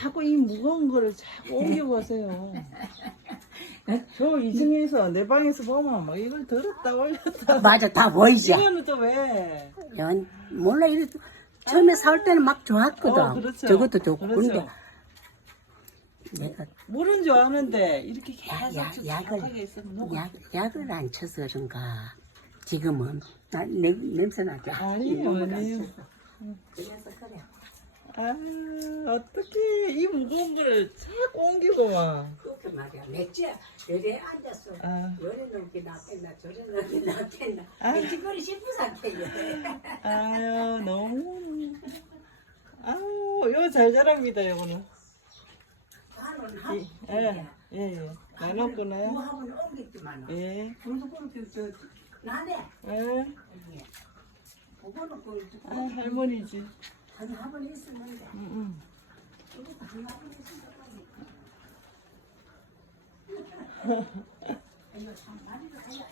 자꾸 이 무거운 거를 자꾸 옮겨보세요. 저 이승에서 내 방에서 보면 막 이걸 들었다 올렸다. 맞아 다 보이죠. 이거는 또 왜? 연 몰라 이래 처음에 사올 때는 막 좋았거든. 어, 그렇죠. 저것도 좋고 그렇죠. 근데 내가 물은 좋아하는데 이렇게 야, 야, 계속 약을- 착하게 있으면. 약, 약을 안 쳐서 그런가 지금은 나 냄, 냄새 나지. 아니에요. 쳐서. 그래서 그래. 아 어떻게 이 무거운 거를 자꾸 옮기고 와. 그렇게 말이야. 맥주 열에 앉았어. 아. 열에 넘게 낫겠나 저래 넘게 낫겠나. 아. 맥주거리 싶은 상태야. 아유 너무. 아우 이거 잘 자랍니다 이거는. 나는 한 예, 예, 예. 나눴구나요? 부합은 옮겼지만 예, 그래도 그렇게 저 나네. 예. 그거는 그 아 할머니지. 한 합은 있었는데 응, 응. 그것도 한 합은 있었는데. 이거 참 말이가 아니야.